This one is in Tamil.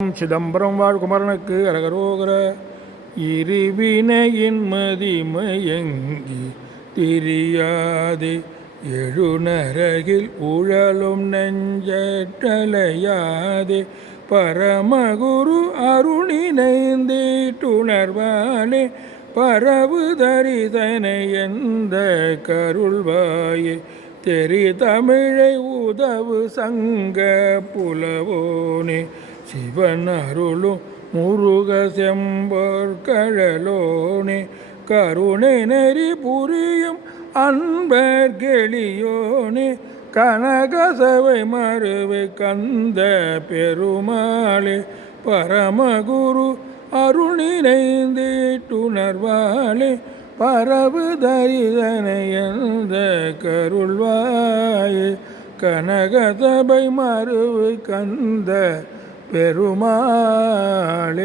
சிதம்பரம் வாழ்குமரனுக்கு அரகரோகர. இருவினையின் மதிமயங்கி திரியாதே எழுநரகில் உழலும் நெஞ்சற்றலையாதே பரமகுரு அருணினைந்தீட்டுணர்வாலே பரவு தரிதனை எந்த கருள்வாயே தெரி தமிழை உதவு சங்க புலவோனே சிவன் அருளும் முருக செம்பொற்கழலோனே கருணை நெறி புரியும் அன்பர் கெளியோனே கனகசபை மறுவை கந்த பெருமாளே பரமகுரு அருணினைந்தீட்டுணர்வாளே பரவு தரிதனை எந்த கருள்வாயே கனகசபை மறுவு கந்த பெருமாளே.